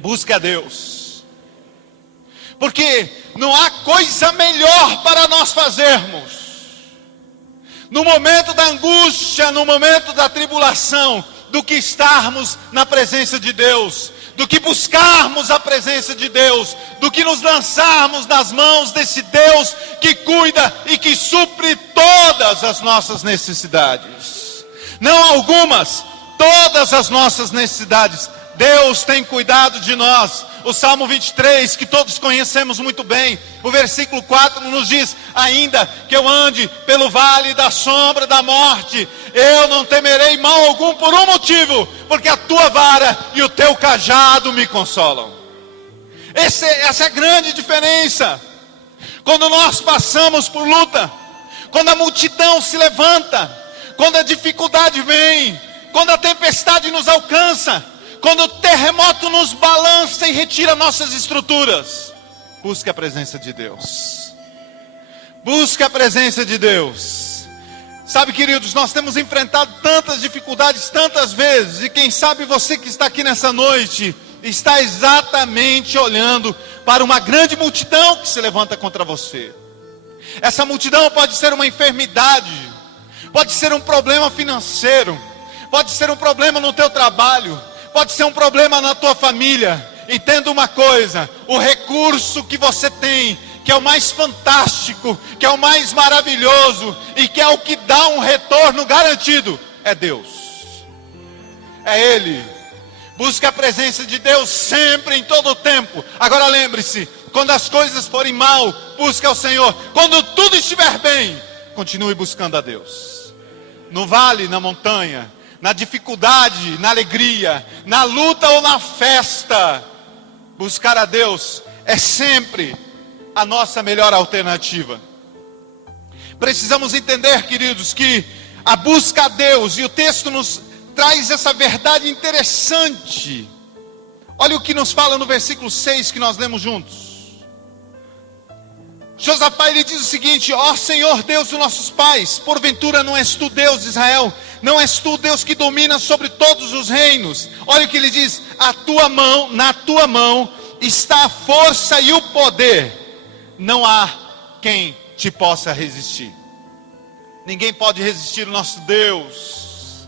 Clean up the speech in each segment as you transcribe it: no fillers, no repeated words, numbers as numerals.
Busque a Deus, porque não há coisa melhor para nós fazermos no momento da angústia, no momento da tribulação, do que estarmos na presença de Deus, do que buscarmos a presença de Deus, do que nos lançarmos nas mãos desse Deus que cuida e que supre todas as nossas necessidades. Não algumas, todas as nossas necessidades. Deus tem cuidado de nós. O Salmo 23, que todos conhecemos muito bem, o versículo 4 nos diz: ainda que eu ande pelo vale da sombra da morte, eu não temerei mal algum por um motivo, porque a tua vara e o teu cajado me consolam. Essa é a grande diferença. Quando nós passamos por luta, quando a multidão se levanta, quando a dificuldade vem, quando a tempestade nos alcança, quando o terremoto nos balança e retira nossas estruturas, busque a presença de Deus. Busque a presença de Deus. Sabe, queridos, nós temos enfrentado tantas dificuldades tantas vezes, e quem sabe você que está aqui nessa noite está exatamente olhando para uma grande multidão que se levanta contra você. Essa multidão pode ser uma enfermidade, pode ser um problema financeiro, pode ser um problema no teu trabalho, pode ser um problema na tua família. Entenda uma coisa: o recurso que você tem, que é o mais fantástico, que é o mais maravilhoso e que é o que dá um retorno garantido, é Deus. É Ele. Busque a presença de Deus sempre, em todo o tempo. Agora lembre-se, quando as coisas forem mal, busque ao Senhor. Quando tudo estiver bem, continue buscando a Deus. No vale, na montanha, na dificuldade, na alegria, na luta ou na festa, buscar a Deus é sempre a nossa melhor alternativa. Precisamos entender, queridos, que a busca a Deus, e o texto nos traz essa verdade interessante. Olha o que nos fala no versículo 6 que nós lemos juntos. Josafá, ele diz o seguinte: ó Senhor Deus dos nossos pais, porventura não és tu Deus de Israel? Não és tu Deus que domina sobre todos os reinos? Olha o que ele diz: a tua mão, na tua mão está a força e o poder, não há quem te possa resistir. Ninguém pode resistir o nosso Deus,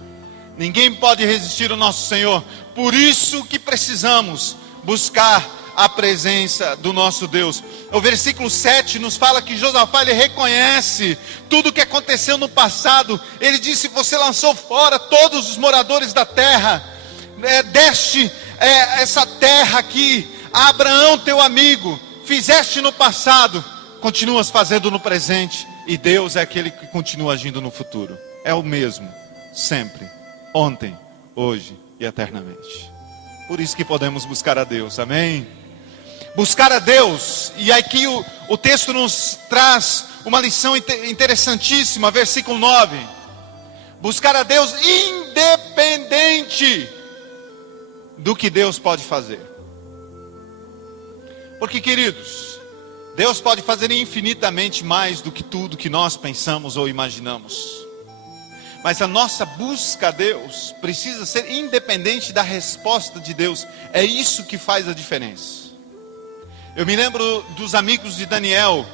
ninguém pode resistir o nosso Senhor. Por isso que precisamos buscar a presença do nosso Deus. O versículo 7 nos fala que Josafá, ele reconhece tudo o que aconteceu no passado. Ele disse: você lançou fora todos os moradores da terra, deste essa terra aqui a Abraão teu amigo, fizeste no passado, continuas fazendo no presente, e Deus é aquele que continua agindo no futuro. É o mesmo, sempre, ontem, hoje e eternamente. Por isso que podemos buscar a Deus, amém? Buscar a Deus, e aqui o texto nos traz uma lição interessantíssima, versículo 9. Buscar a Deus independente do que Deus pode fazer. Porque, queridos, Deus pode fazer infinitamente mais do que tudo que nós pensamos ou imaginamos. Mas a nossa busca a Deus precisa ser independente da resposta de Deus. É isso que faz a diferença. Eu me lembro dos amigos de Daniel,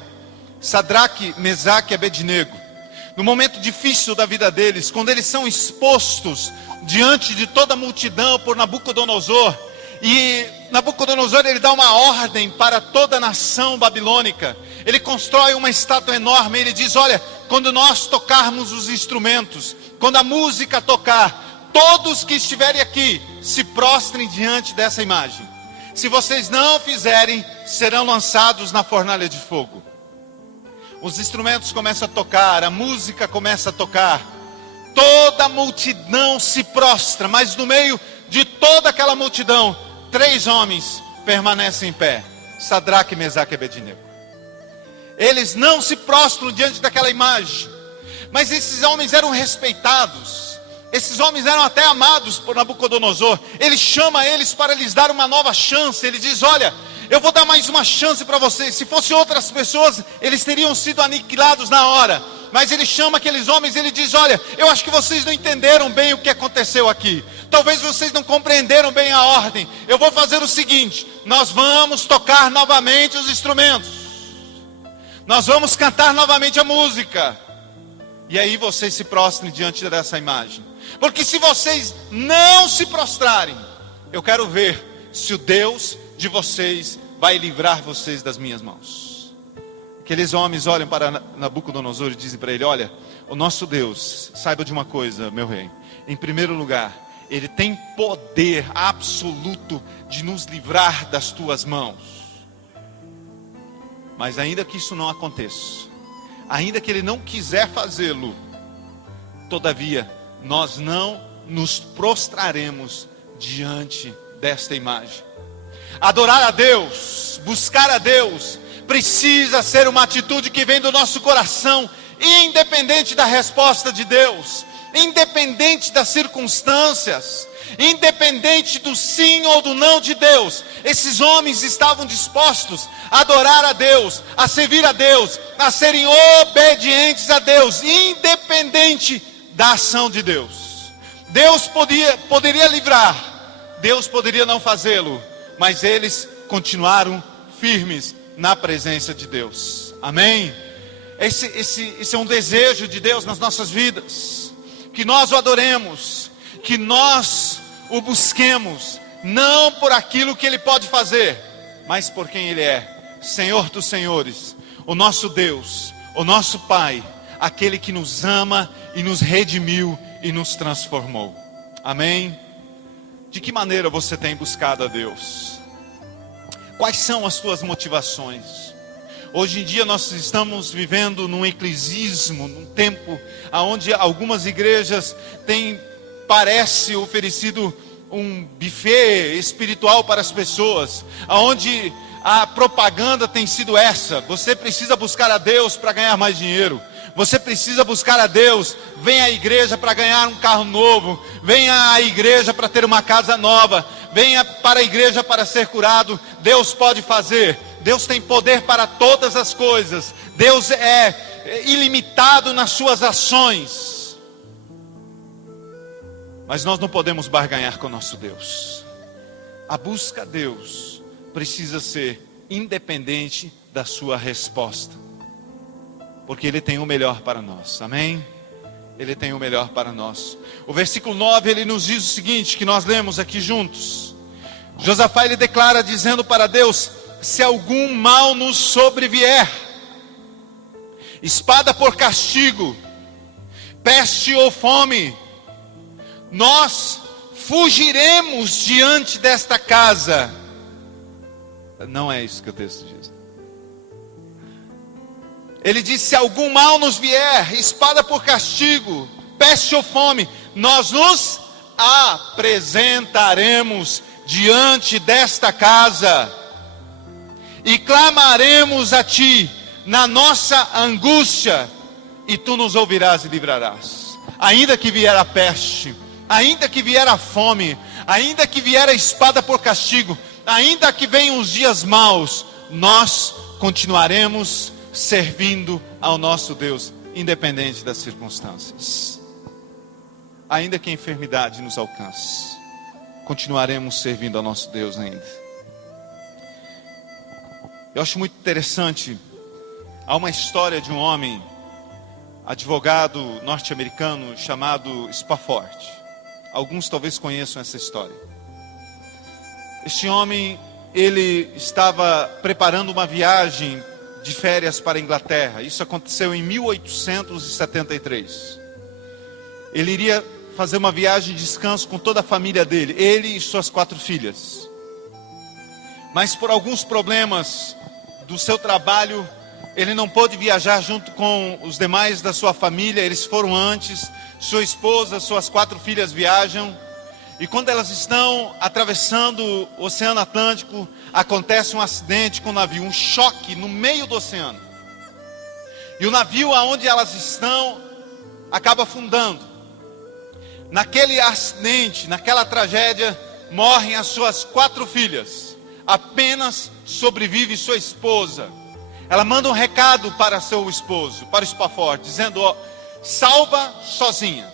Sadraque, Mesaque e Abednego. No momento difícil da vida deles, quando eles são expostos diante de toda a multidão por Nabucodonosor, e Nabucodonosor, ele dá uma ordem para toda a nação babilônica. Ele constrói uma estátua enorme. Ele diz: olha, quando nós tocarmos os instrumentos, quando a música tocar, todos que estiverem aqui se prostrem diante dessa imagem. Se vocês não fizerem, serão lançados na fornalha de fogo. Os instrumentos começam a tocar, a música começa a tocar, toda a multidão se prostra, mas no meio de toda aquela multidão, 3 homens permanecem em pé: Sadraque, Mesaque e Abednego. Eles não se prostram diante daquela imagem, mas esses homens eram respeitados. Esses homens eram até amados por Nabucodonosor. Ele chama eles para lhes dar uma nova chance. Ele diz: olha, eu vou dar mais uma chance para vocês. Se fossem outras pessoas, eles teriam sido aniquilados na hora. Mas ele chama aqueles homens, ele diz: olha, eu acho que vocês não entenderam bem o que aconteceu aqui. Talvez vocês não compreenderam bem a ordem. Eu vou fazer o seguinte: nós vamos tocar novamente os instrumentos. Nós vamos cantar novamente a música. E aí vocês se prostrem diante dessa imagem. Porque se vocês não se prostrarem, eu quero ver se o Deus de vocês vai livrar vocês das minhas mãos. Aqueles homens olham para Nabucodonosor e dizem para ele: olha, o nosso Deus, saiba de uma coisa, meu rei. Em primeiro lugar, Ele tem poder absoluto de nos livrar das tuas mãos. Mas ainda que isso não aconteça, ainda que Ele não quiser fazê-lo, todavia, nós não nos prostraremos diante desta imagem. Adorar a Deus, buscar a Deus, precisa ser uma atitude que vem do nosso coração, independente da resposta de Deus, independente das circunstâncias, independente do sim ou do não de Deus. Esses homens estavam dispostos a adorar a Deus, a servir a Deus, a serem obedientes a Deus, independente da ação de Deus. Deus poderia livrar, Deus poderia não fazê-lo, mas eles continuaram firmes na presença de Deus. Amém? Esse é um desejo de Deus nas nossas vidas, que nós o adoremos, que nós o busquemos, não por aquilo que Ele pode fazer, mas por quem Ele é, Senhor dos senhores, o nosso Deus, o nosso Pai, aquele que nos ama e nos redimiu e nos transformou. Amém? De que maneira você tem buscado a Deus? Quais são as suas motivações? Hoje em dia nós estamos vivendo num eclesismo, num tempo onde algumas igrejas têm, parece, oferecido um buffet espiritual para as pessoas, onde a propaganda tem sido essa: você precisa buscar a Deus para ganhar mais dinheiro, você precisa buscar a Deus, vem à igreja para ganhar um carro novo, venha à igreja para ter uma casa nova, venha para a igreja para ser curado. Deus pode fazer, Deus tem poder para todas as coisas, Deus é ilimitado nas suas ações. Mas nós não podemos barganhar com o nosso Deus. A busca a Deus precisa ser independente da sua resposta, porque Ele tem o melhor para nós. Amém? Ele tem o melhor para nós. O versículo 9, ele nos diz o seguinte, que nós lemos aqui juntos. Josafá, ele declara dizendo para Deus: se algum mal nos sobrevier, espada por castigo, peste ou fome, nós fugiremos diante desta casa. Não é isso que o texto diz. Ele diz: se algum mal nos vier, espada por castigo, peste ou fome, nós nos apresentaremos diante desta casa e clamaremos a Ti na nossa angústia, e Tu nos ouvirás e livrarás. Ainda que vier a peste, ainda que vier a fome, ainda que vier a espada por castigo, ainda que venham os dias maus, nós continuaremos servindo ao nosso Deus, independente das circunstâncias. Ainda que a enfermidade nos alcance, continuaremos servindo ao nosso Deus ainda. Eu acho muito interessante, há uma história de um homem, advogado norte-americano, chamado Spafford. Alguns talvez conheçam essa história. Este homem, ele estava preparando uma viagem de férias para a Inglaterra. Isso aconteceu em 1873. Ele iria fazer uma viagem de descanso com toda a família dele, ele e suas 4 filhas. Mas por alguns problemas do seu trabalho, ele não pôde viajar junto com os demais da sua família. Eles foram antes. Sua esposa, suas 4 filhas viajam. E quando elas estão atravessando o Oceano Atlântico, acontece um acidente com o navio, um choque no meio do oceano. E o navio aonde elas estão acaba afundando. Naquele acidente, naquela tragédia, morrem as suas 4 filhas. Apenas sobrevive sua esposa. Ela manda um recado para seu esposo, para o Spafford, dizendo: ó, salva sozinha.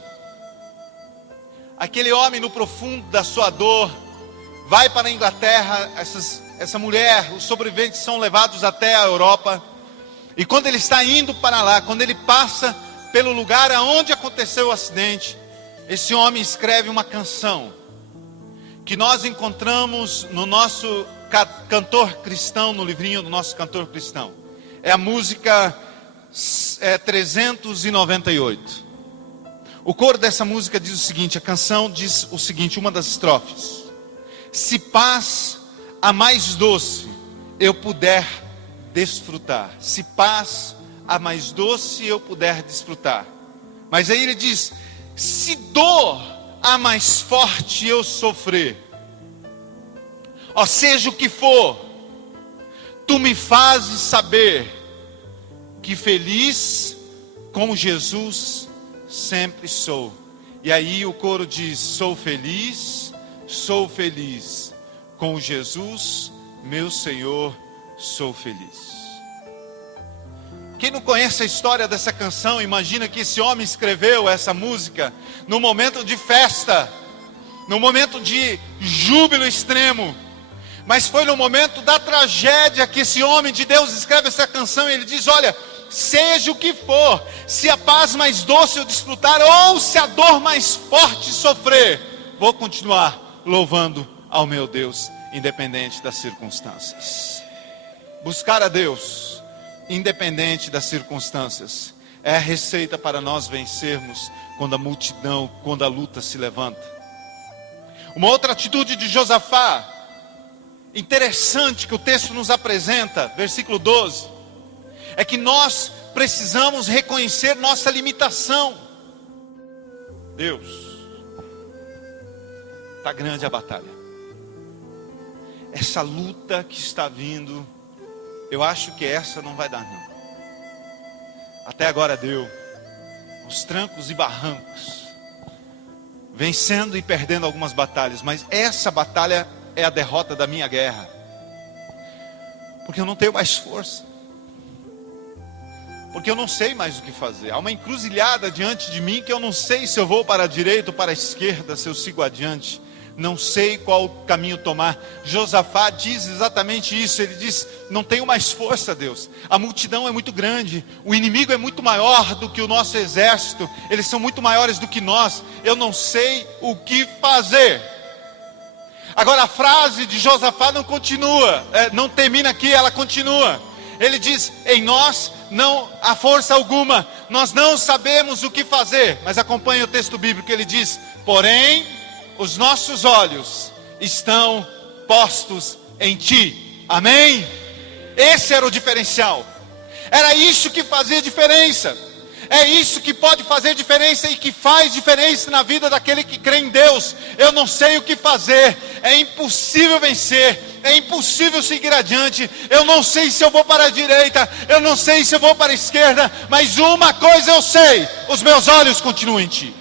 Aquele homem, no profundo da sua dor, vai para a Inglaterra. Essa mulher, os sobreviventes são levados até a Europa. E quando ele está indo para lá, quando ele passa pelo lugar aonde aconteceu o acidente, esse homem escreve uma canção que nós encontramos no nosso cantor cristão, no livrinho do nosso cantor cristão. É a música 398. O coro dessa música diz o seguinte, a canção diz o seguinte, uma das estrofes: se paz a mais doce eu puder desfrutar, se paz a mais doce eu puder desfrutar. Mas aí ele diz: se dor a mais forte eu sofrer, ó, seja o que for, tu me fazes saber que feliz com Jesus sempre sou. E aí o coro diz: sou feliz com Jesus, meu Senhor, sou feliz. Quem não conhece a história dessa canção, imagina que esse homem escreveu essa música no momento de festa, no momento de júbilo extremo. Mas foi no momento da tragédia que esse homem de Deus escreve essa canção. E ele diz: olha, seja o que for, se a paz mais doce eu desfrutar, ou se a dor mais forte sofrer, vou continuar louvando ao meu Deus, independente das circunstâncias. Buscar a Deus, independente das circunstâncias, é a receita para nós vencermos quando a multidão, quando a luta se levanta. Uma outra atitude de Josafá, interessante, que o texto nos apresenta, versículo 12, é que nós precisamos reconhecer nossa limitação. Deus, está grande a batalha. Essa luta que está vindo, eu acho que essa não vai dar não. Até agora deu, os trancos e barrancos, vencendo e perdendo algumas batalhas, mas essa batalha é a derrota da minha guerra, porque eu não tenho mais força, porque eu não sei mais o que fazer. Há uma encruzilhada diante de mim que eu não sei se eu vou para a direita ou para a esquerda, se eu sigo adiante. Não sei qual caminho tomar. Josafá diz exatamente isso. Ele diz: não tenho mais força, Deus. A multidão é muito grande, o inimigo é muito maior do que o nosso exército, eles são muito maiores do que nós. Eu não sei o que fazer. Agora a frase de Josafá não continua, não termina aqui, ela continua. Ele diz: em nós não há força alguma, nós não sabemos o que fazer. Mas acompanhe o texto bíblico, ele diz: porém os nossos olhos estão postos em ti. Amém? Esse era o diferencial. Era isso que fazia diferença. É isso que pode fazer diferença e que faz diferença na vida daquele que crê em Deus. Eu não sei o que fazer, é impossível vencer, é impossível seguir adiante. Eu não sei se eu vou para a direita, eu não sei se eu vou para a esquerda, mas uma coisa eu sei: os meus olhos continuam em ti.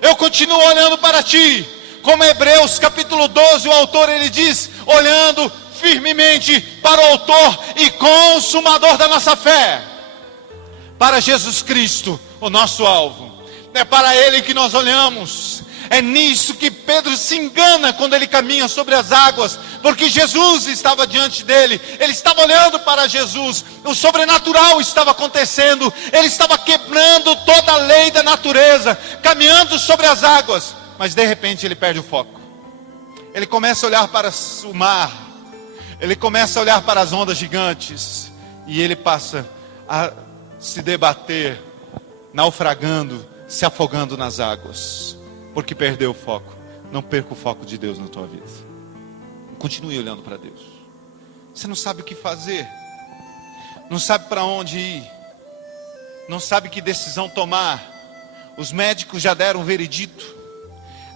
Eu continuo olhando para ti. Como Hebreus capítulo 12, o autor ele diz: olhando firmemente para o autor e consumador da nossa fé, para Jesus Cristo, o nosso alvo. É para Ele que nós olhamos. É nisso que Pedro se engana quando ele caminha sobre as águas, porque Jesus estava diante dele, ele estava olhando para Jesus, o sobrenatural estava acontecendo, ele estava quebrando toda a lei da natureza, caminhando sobre as águas, mas de repente ele perde o foco. Ele começa a olhar para o mar, ele começa a olhar para as ondas gigantes, e ele passa a se debater, naufragando, se afogando nas águas, porque perdeu o foco. Não perca o foco de Deus na tua vida. Continue olhando para Deus. Você não sabe o que fazer, não sabe para onde ir, não sabe que decisão tomar. Os médicos já deram um veredito.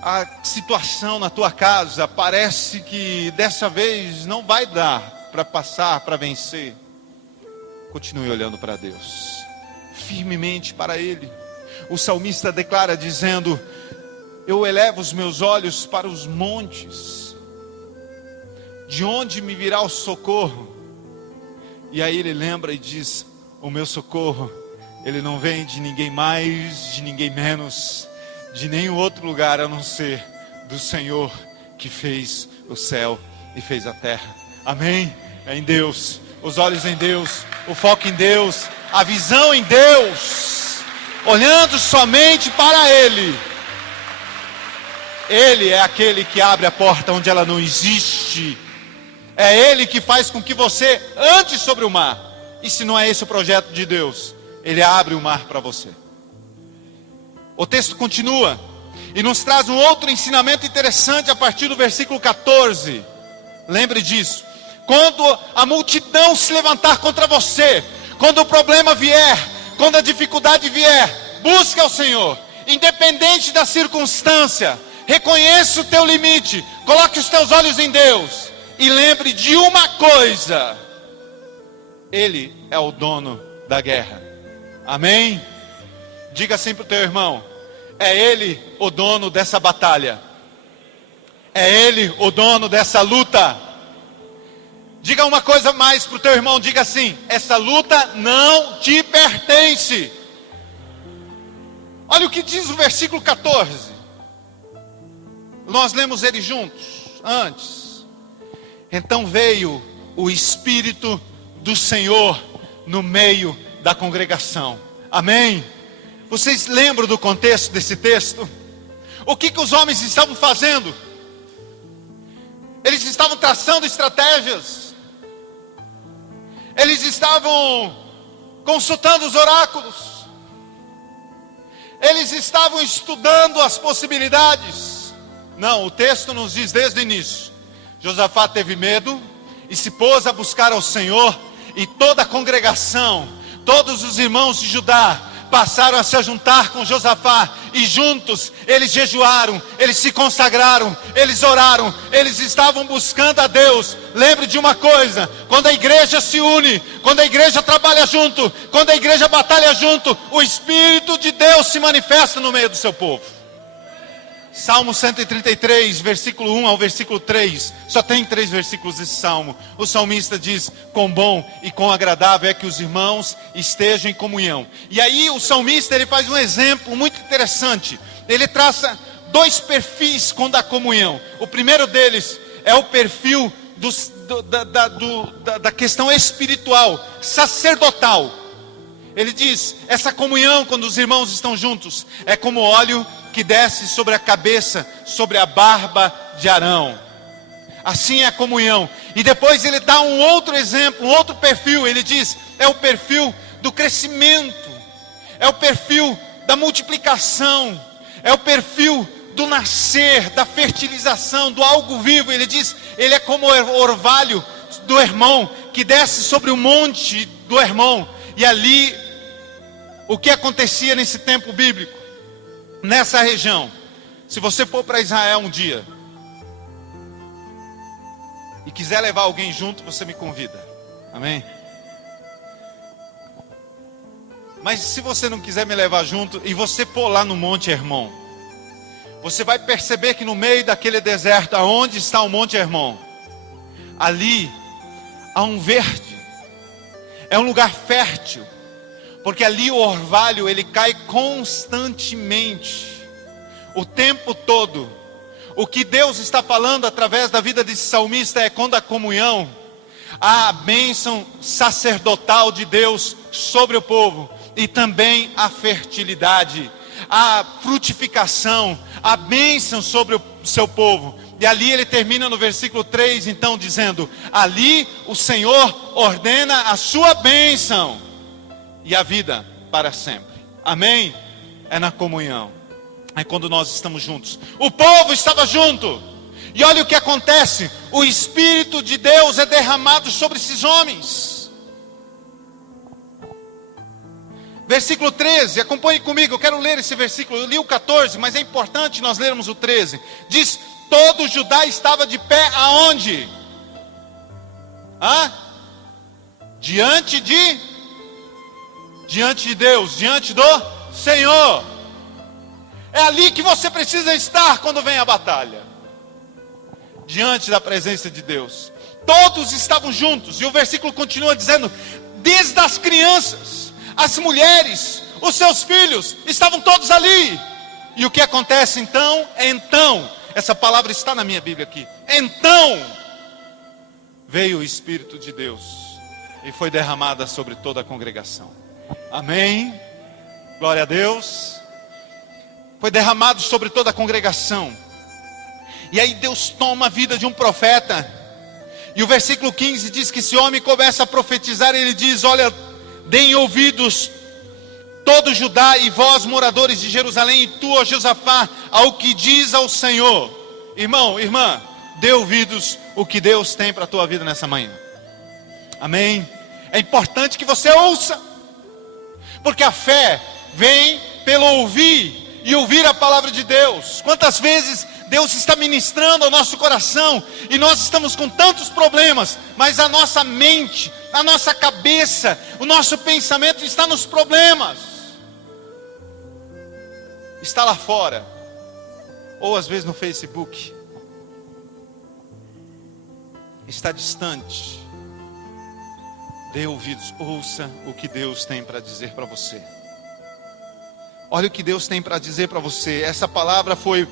A situação na tua casa parece que dessa vez não vai dar para passar, para vencer. Continue olhando para Deus, firmemente para Ele. O salmista declara dizendo: eu elevo os meus olhos para os montes, de onde me virá o socorro? E aí ele lembra e diz: o meu socorro, ele não vem de ninguém mais, de ninguém menos, de nenhum outro lugar a não ser do Senhor que fez o céu e fez a terra. Amém? É em Deus, os olhos em Deus, o foco em Deus, a visão em Deus, olhando somente para Ele. Ele é aquele que abre a porta onde ela não existe. É Ele que faz com que você ande sobre o mar. E se não é esse o projeto de Deus, Ele abre o mar para você. O texto continua e nos traz um outro ensinamento interessante a partir do versículo 14. Lembre disso. Quando a multidão se levantar contra você, quando o problema vier, quando a dificuldade vier, busque ao Senhor, independente da circunstância. Reconheça o teu limite, coloque os teus olhos em Deus e lembre de uma coisa: Ele é o dono da guerra. Amém? Diga assim para o teu irmão: é Ele o dono dessa batalha, é Ele o dono dessa luta. Diga uma coisa mais para o teu irmão, diga assim: essa luta não te pertence. Olha o que diz o versículo 14. Nós lemos ele juntos, antes. Então veio o Espírito do Senhor no meio da congregação. Amém? Vocês lembram do contexto desse texto? O que os homens estavam fazendo? Eles estavam traçando estratégias. Eles estavam consultando os oráculos. Eles estavam estudando as possibilidades. Não, o texto nos diz desde o início: Josafá teve medo e se pôs a buscar ao Senhor, e toda a congregação, todos os irmãos de Judá passaram a se juntar com Josafá, e juntos eles jejuaram, eles se consagraram, eles oraram, eles estavam buscando a Deus. Lembre de uma coisa: quando a igreja se une, quando a igreja trabalha junto, quando a igreja batalha junto, o Espírito de Deus se manifesta no meio do seu povo. Salmo 133, versículo 1 ao versículo 3, só tem 3 versículos desse salmo. O salmista diz: quão bom e quão agradável é que os irmãos estejam em comunhão. E aí o salmista ele faz um exemplo muito interessante. Ele traça 2 perfis quando há comunhão. O primeiro deles é o perfil da questão espiritual, sacerdotal. Ele diz: essa comunhão, quando os irmãos estão juntos, é como óleo que desce sobre a cabeça, sobre a barba de Arão. Assim é a comunhão. E depois ele dá um outro exemplo, um outro perfil. Ele diz: é o perfil do crescimento, é o perfil da multiplicação, é o perfil do nascer, da fertilização, do algo vivo. Ele diz: ele é como o orvalho do Hermon, que desce sobre o monte do Hermon. E ali, o que acontecia nesse tempo bíblico? Nessa região, se você for para Israel um dia e quiser levar alguém junto, você me convida. Amém? Mas se você não quiser me levar junto e você for lá no Monte Hermon, você vai perceber que no meio daquele deserto, aonde está o Monte Hermon, ali há um verde, é um lugar fértil. Porque ali o orvalho ele cai constantemente, o tempo todo. O que Deus está falando através da vida desse salmista é: quando a comunhão, a bênção sacerdotal de Deus sobre o povo, e também a fertilidade, a frutificação, a bênção sobre o seu povo. E ali ele termina no versículo 3, então dizendo: ali o Senhor ordena a sua bênção e a vida para sempre. Amém? É na comunhão, é quando nós estamos juntos. O povo estava junto, e olha o que acontece: o Espírito de Deus é derramado sobre esses homens. Versículo 13, acompanhe comigo, eu quero ler esse versículo. Eu li o 14, mas é importante nós lermos o 13. Diz: todo Judá estava de pé aonde? Diante de Deus, diante do Senhor. É ali que você precisa estar quando vem a batalha. Diante da presença de Deus. Todos estavam juntos. E o versículo continua dizendo: desde as crianças, as mulheres, os seus filhos, estavam todos ali. E o que acontece então? Essa palavra está na minha Bíblia aqui. Então, veio o Espírito de Deus e foi derramada sobre toda a congregação. Amém? Glória a Deus. Foi derramado sobre toda a congregação. E aí Deus toma a vida de um profeta. E o versículo 15 diz que esse homem começa a profetizar. Ele diz: olha, deem ouvidos todo Judá e vós, moradores de Jerusalém, e tu, ó Josafá, ao que diz ao Senhor. Irmão, irmã, dê ouvidos o que Deus tem para a tua vida nessa manhã. Amém? É importante que você ouça, porque a fé vem pelo ouvir, e ouvir a palavra de Deus. Quantas vezes Deus está ministrando ao nosso coração, e nós estamos com tantos problemas, mas a nossa mente, a nossa cabeça, o nosso pensamento está nos problemas. Está lá fora, ou às vezes no Facebook, está distante. Dê ouvidos, ouça o que Deus tem para dizer para você. Olha o que Deus tem para dizer para você. Essa palavra foi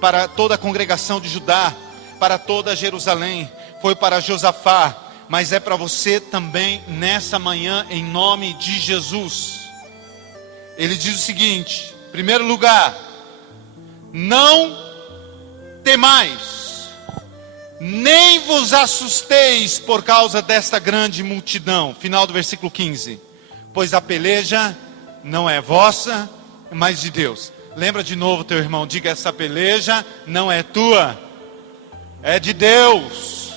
para toda a congregação de Judá, para toda Jerusalém, foi para Josafá, mas é para você também nessa manhã, em nome de Jesus. Ele diz o seguinte: em primeiro lugar, não temais, nem vos assusteis por causa desta grande multidão. Final do versículo 15. Pois a peleja não é vossa, mas de Deus. Lembra de novo teu irmão, diga: essa peleja não é tua, é de Deus.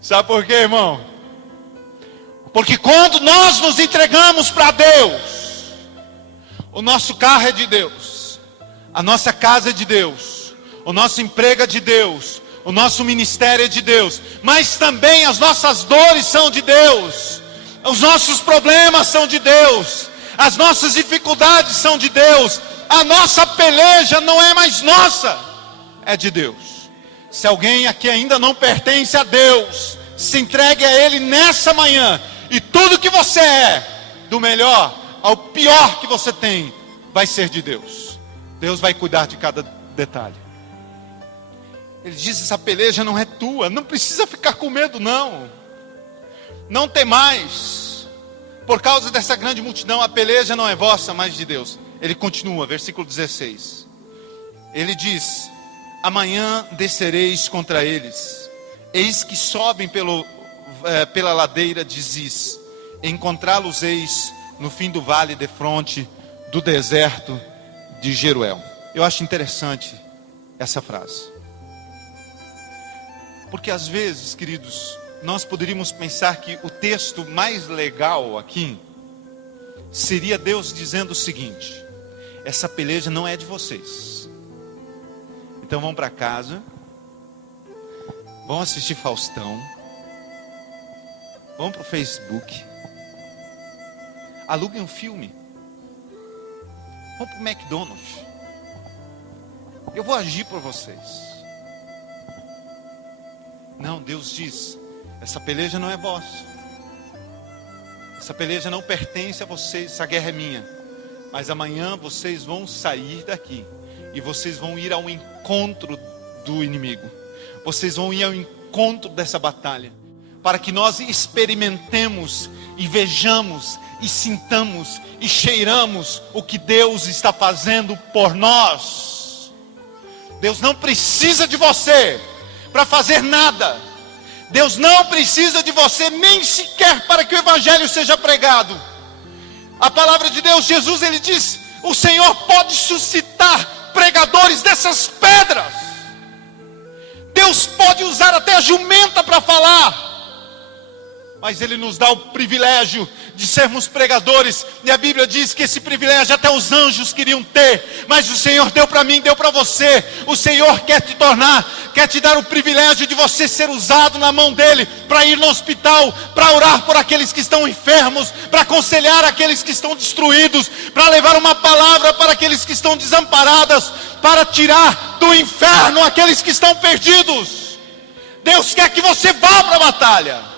Sabe por quê, irmão? Porque quando nós nos entregamos para Deus, o nosso carro é de Deus, a nossa casa é de Deus, o nosso emprego é de Deus, o nosso ministério é de Deus, mas também as nossas dores são de Deus, os nossos problemas são de Deus, as nossas dificuldades são de Deus. A nossa peleja não é mais nossa, é de Deus. Se alguém aqui ainda não pertence a Deus, se entregue a Ele nessa manhã, e tudo que você é, do melhor ao pior que você tem, vai ser de Deus. Deus vai cuidar de cada detalhe. Ele diz: essa peleja não é tua, não precisa ficar com medo não. Não tem mais. Por causa dessa grande multidão, a peleja não é vossa, mas de Deus. Ele continua, versículo 16. Ele diz: amanhã descereis contra eles. Eis que sobem pela ladeira de Ziz. Encontrá-los eis no fim do vale, defronte do deserto de Jeruel. Eu acho interessante essa frase. Porque às vezes, queridos, nós poderíamos pensar que o texto mais legal aqui seria Deus dizendo o seguinte: essa peleja não é de vocês. Então vão para casa, vão assistir Faustão, vão para o Facebook, aluguem um filme, vão para o McDonald's, eu vou agir por vocês. Não, Deus diz: essa peleja não é vossa, essa peleja não pertence a vocês, essa guerra é minha. Mas amanhã vocês vão sair daqui e vocês vão ir ao encontro do inimigo, vocês vão ir ao encontro dessa batalha, para que nós experimentemos e vejamos e sintamos e cheiramos o que Deus está fazendo por nós. Deus não precisa de você para fazer nada. Deus não precisa de você nem sequer para que o evangelho seja pregado. A palavra de Deus, Jesus, ele diz: o Senhor pode suscitar pregadores dessas pedras. Deus pode usar até a jumenta para falar. Mas Ele nos dá o privilégio de sermos pregadores. E a Bíblia diz que esse privilégio até os anjos queriam ter. Mas o Senhor deu para mim, deu para você. O Senhor quer te tornar quer te dar o privilégio de você ser usado na mão dele, para ir no hospital, para orar por aqueles que estão enfermos, para aconselhar aqueles que estão destruídos, para levar uma palavra para aqueles que estão desamparados, para tirar do inferno aqueles que estão perdidos. Deus quer que você vá para a batalha.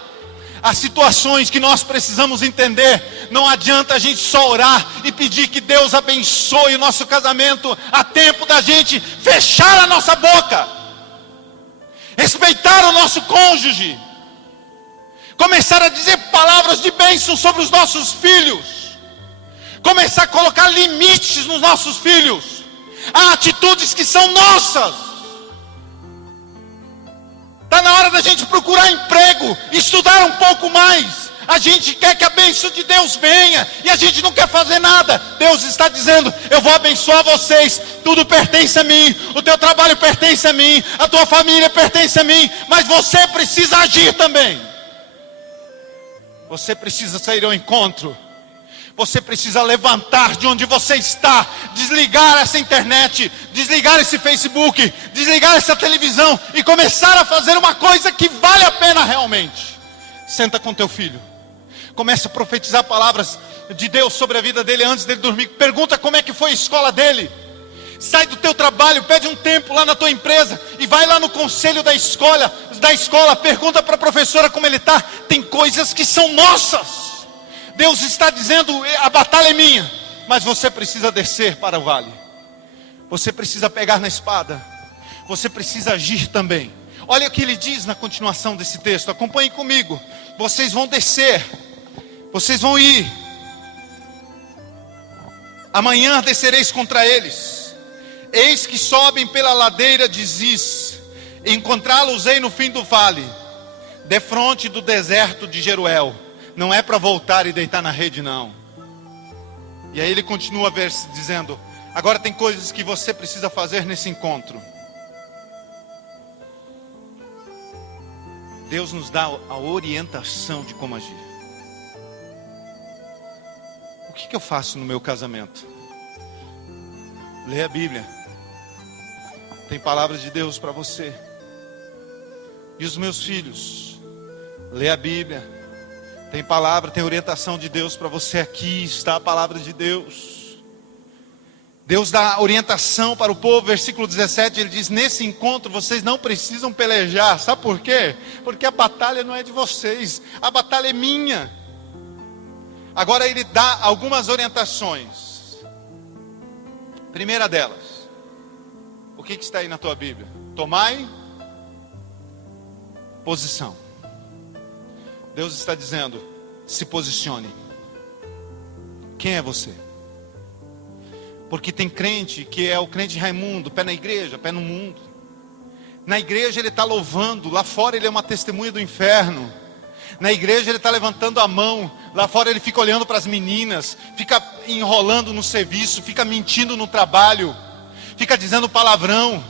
Há situações que nós precisamos entender. Não adianta a gente só orar e pedir que Deus abençoe o nosso casamento. Há tempo da gente fechar a nossa boca, respeitar o nosso cônjuge, começar a dizer palavras de bênção sobre os nossos filhos, começar a colocar limites nos nossos filhos. Há atitudes que são nossas. Está na hora da gente procurar emprego, estudar um pouco mais. A gente quer que a bênção de Deus venha, e a gente não quer fazer nada. Deus está dizendo: eu vou abençoar vocês, tudo pertence a mim, o teu trabalho pertence a mim, a tua família pertence a mim, mas você precisa agir também. Você precisa sair ao encontro. Você precisa levantar de onde você está, desligar essa internet, desligar esse Facebook, desligar essa televisão e começar a fazer uma coisa que vale a pena realmente. Senta com teu filho, começa a profetizar palavras de Deus sobre a vida dele antes dele dormir. Pergunta como é que foi a escola dele. Sai do teu trabalho, pede um tempo lá na tua empresa e vai lá no conselho da escola, pergunta para a professora como ele está. Tem coisas que são nossas. Deus está dizendo: a batalha é minha, mas você precisa descer para o vale. Você precisa pegar na espada. Você precisa agir também. Olha o que ele diz na continuação desse texto. Acompanhe comigo. Vocês vão descer. Vocês vão ir. Amanhã descereis contra eles. Eis que sobem pela ladeira de Ziz. Encontrá-los-ei no fim do vale, defronte do deserto de Jeruel. Não é para voltar e deitar na rede, não. E aí ele continua dizendo: agora tem coisas que você precisa fazer nesse encontro. Deus nos dá a orientação de como agir. O que eu faço no meu casamento? Lê a Bíblia. Tem palavras de Deus para você. E os meus filhos? Lê a Bíblia. Tem palavra, tem orientação de Deus para você. Aqui está a palavra de Deus. Deus dá orientação para o povo. Versículo 17, ele diz: nesse encontro vocês não precisam pelejar. Sabe por quê? Porque a batalha não é de vocês, a batalha é minha. Agora ele dá algumas orientações. Primeira delas, o que está aí na tua Bíblia? Tomai posição. Deus está dizendo: se posicione. Quem é você? Porque tem crente que é o crente Raimundo, pé na igreja, pé no mundo. Na igreja ele está louvando, lá fora ele é uma testemunha do inferno. Na igreja ele está levantando a mão, lá fora ele fica olhando para as meninas, fica enrolando no serviço, fica mentindo no trabalho, fica dizendo palavrão.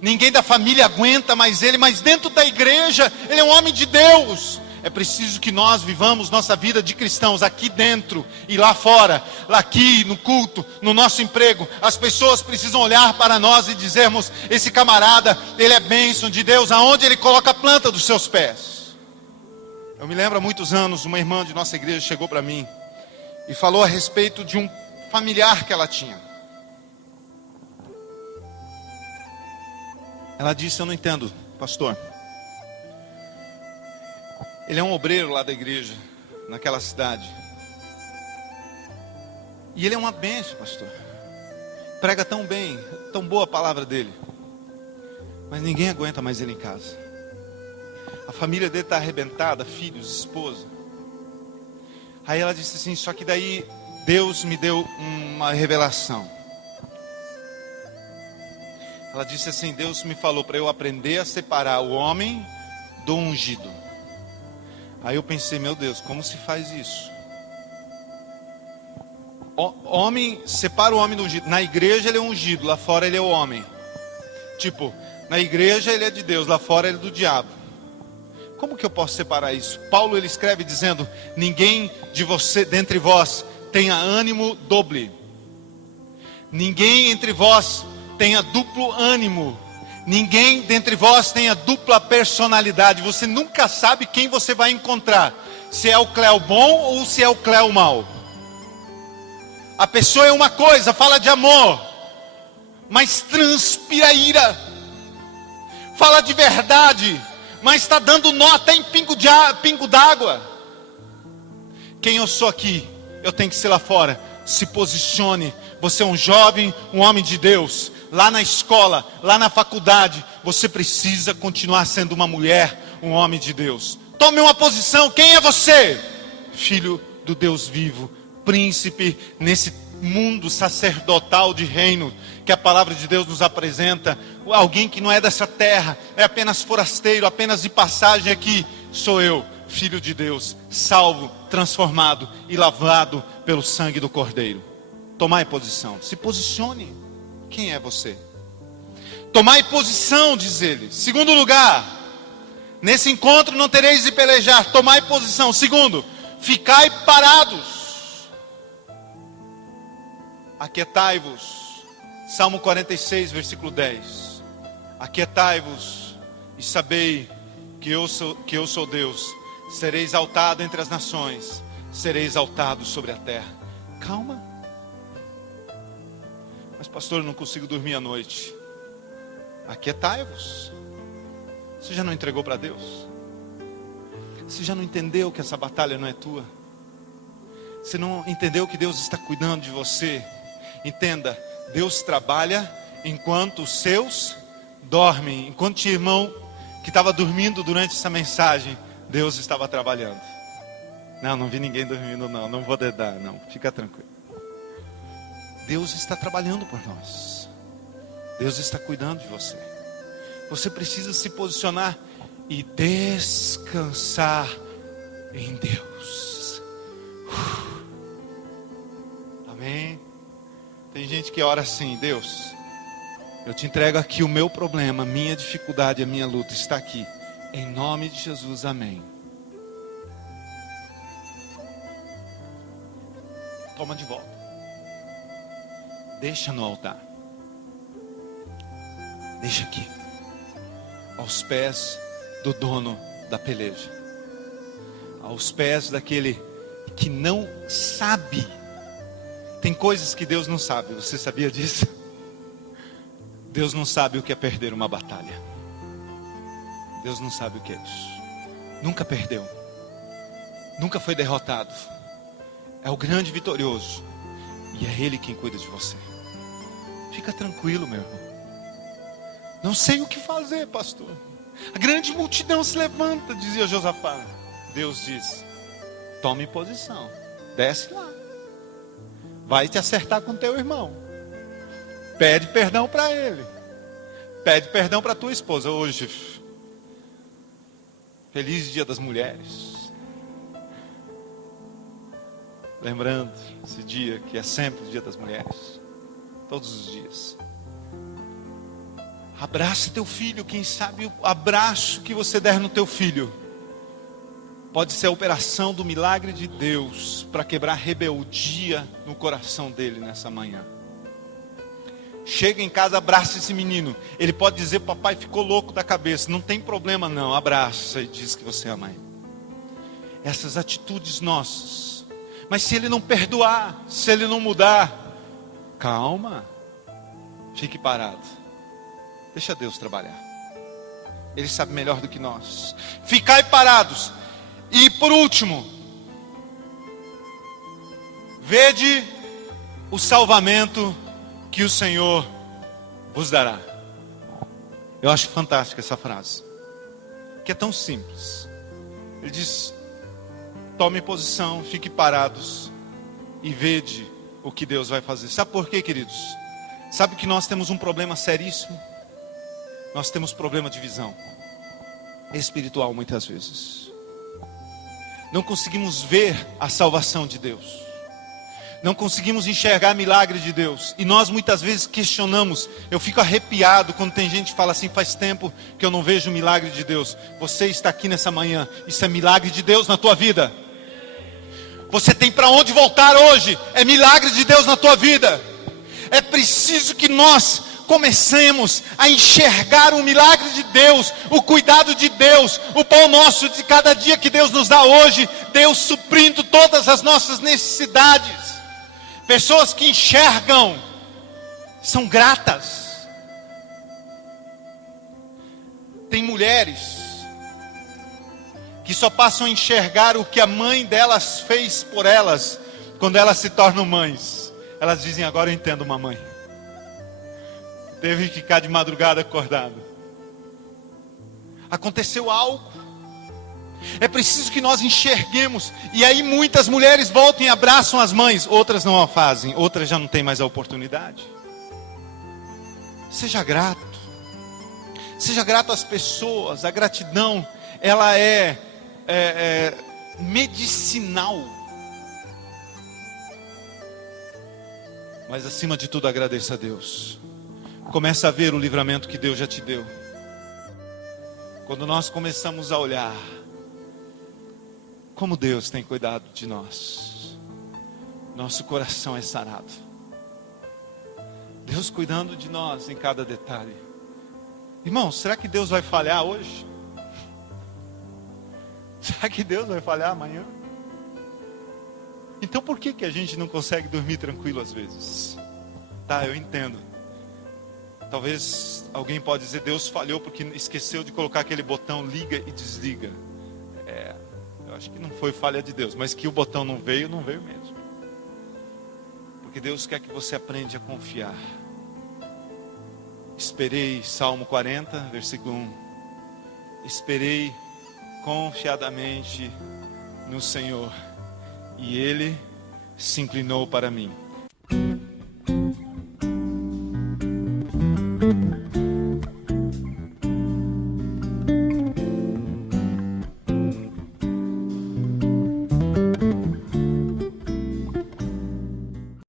Ninguém da família aguenta mais ele, mas dentro da igreja ele é um homem de Deus. É preciso que nós vivamos nossa vida de cristãos aqui dentro e lá fora, lá aqui no culto, no nosso emprego. As pessoas precisam olhar para nós e dizermos: esse camarada, ele é bênção de Deus, aonde ele coloca a planta dos seus pés. Eu me lembro há muitos anos, uma irmã de nossa igreja chegou para mim e falou a respeito de um familiar que ela tinha. Ela disse: eu não entendo, pastor. Ele é um obreiro lá da igreja, naquela cidade. E ele é uma bênção, pastor. Prega tão bem, tão boa a palavra dele. Mas ninguém aguenta mais ele em casa. A família dele está arrebentada, filhos, esposa. Aí ela disse assim: só que daí Deus me deu uma revelação. Ela disse assim: Deus me falou para eu aprender a separar o homem do ungido. Aí eu pensei: meu Deus, como se faz isso? Homem, separa o homem do ungido. Na igreja ele é ungido, lá fora ele é o homem. Tipo, na igreja ele é de Deus, lá fora ele é do diabo. Como que eu posso separar isso? Paulo ele escreve dizendo: ninguém dentre vós tenha ânimo doble. Ninguém entre vós tenha duplo ânimo. Ninguém dentre vós tenha dupla personalidade. Você nunca sabe quem você vai encontrar. Se é o Cléo bom ou se é o Cléo mau. A pessoa é uma coisa, fala de amor, mas transpira ira. Fala de verdade, mas está dando nó até em pingo d'água. Quem eu sou aqui, eu tenho que ser lá fora. Se posicione. Você é um jovem, um homem de Deus. Lá na escola, lá na faculdade, você precisa continuar sendo uma mulher, um homem de Deus. Tome uma posição. Quem é você? Filho do Deus vivo, príncipe nesse mundo sacerdotal de reino que a palavra de Deus nos apresenta. Alguém que não é dessa terra, é apenas forasteiro, apenas de passagem aqui. Sou eu, filho de Deus, salvo, transformado e lavado pelo sangue do Cordeiro. Tomai posição, se posicione. Quem é você? Tomai posição, diz ele. Segundo lugar, nesse encontro não tereis de pelejar. Tomai posição. Segundo, ficai parados. Aquietai-vos. Salmo 46, versículo 10. Aquietai-vos e sabei que eu sou Deus. Serei exaltado entre as nações, serei exaltado sobre a terra. Calma. Mas pastor, eu não consigo dormir à noite. Aquietai-vos. Você já não entregou para Deus? Você já não entendeu que essa batalha não é tua? Você não entendeu que Deus está cuidando de você? Entenda, Deus trabalha enquanto os seus dormem. Enquanto tinha irmão que estava dormindo durante essa mensagem, Deus estava trabalhando. Não vi ninguém dormindo não. Não vou dedar não, fica tranquilo. Deus está trabalhando por nós. Deus está cuidando de você. Você precisa se posicionar e descansar em Deus. Amém? Tem gente que ora assim: Deus, eu te entrego aqui o meu problema, a minha dificuldade, a minha luta está aqui. Em nome de Jesus, amém. Toma de volta. Deixa no altar. Deixa aqui. Aos pés do dono da peleja. Aos pés daquele que não sabe. Tem coisas que Deus não sabe. Você sabia disso? Deus não sabe o que é perder uma batalha. Deus não sabe o que é isso. Nunca perdeu. Nunca foi derrotado. É o grande vitorioso. E é Ele quem cuida de você. Fica tranquilo, meu irmão. Não sei o que fazer, pastor. A grande multidão se levanta, dizia Josafá. Deus diz: tome posição. Desce lá. Vai te acertar com teu irmão. Pede perdão para ele. Pede perdão para tua esposa. Hoje, feliz Dia das Mulheres. Lembrando esse dia que é sempre o Dia das Mulheres. Todos os dias. Abraça teu filho. Quem sabe o abraço que você der no teu filho pode ser a operação do milagre de Deus para quebrar rebeldia no coração dele nessa manhã. Chega em casa, abraça esse menino. Ele pode dizer: papai ficou louco da cabeça. Não tem problema não, abraça e diz que você ama ele. Essas atitudes nossas. Mas se ele não perdoar, se ele não mudar, calma, fique parado. Deixa Deus trabalhar. Ele sabe melhor do que nós. Ficai parados. E por último, vede o salvamento que o Senhor vos dará. Eu acho fantástica essa frase, que é tão simples. Ele diz: tome posição, fique parados e vede o que Deus vai fazer. Sabe por quê, queridos? Sabe que nós temos um problema seríssimo? Nós temos problema de visão espiritual muitas vezes. Não conseguimos ver a salvação de Deus. Não conseguimos enxergar milagre de Deus. E nós muitas vezes questionamos. Eu fico arrepiado quando tem gente que fala assim: faz tempo que eu não vejo o milagre de Deus. Você está aqui nessa manhã. Isso é milagre de Deus na tua vida. Você tem para onde voltar hoje. É milagre de Deus na tua vida. É preciso que nós comecemos a enxergar o milagre de Deus, o cuidado de Deus, o pão nosso de cada dia que Deus nos dá hoje, Deus suprindo todas as nossas necessidades. Pessoas que enxergam são gratas. Tem mulheres que só passam a enxergar o que a mãe delas fez por elas quando elas se tornam mães. Elas dizem: agora eu entendo uma mãe. Teve que ficar de madrugada acordado. Aconteceu algo. É preciso que nós enxerguemos. E aí muitas mulheres voltam e abraçam as mães. Outras não a fazem. Outras já não têm mais a oportunidade. Seja grato. Seja grato às pessoas. A gratidão, ela é medicinal. Mas acima de tudo, agradeça a Deus. Começa a ver o livramento que Deus já te deu. Quando nós começamos a olhar como Deus tem cuidado de nós, nosso coração é sarado. Deus cuidando de nós em cada detalhe. Irmão, será que Deus vai falhar hoje? Será que Deus vai falhar amanhã? Então por que a gente não consegue dormir tranquilo às vezes? Tá, eu entendo. Talvez alguém pode dizer: Deus falhou porque esqueceu de colocar aquele botão liga e desliga. Eu acho que não foi falha de Deus, mas que o botão não veio, não veio mesmo. Porque Deus quer que você aprenda a confiar. Esperei, Salmo 40, versículo 1. Esperei confiadamente no Senhor, e Ele se inclinou para mim.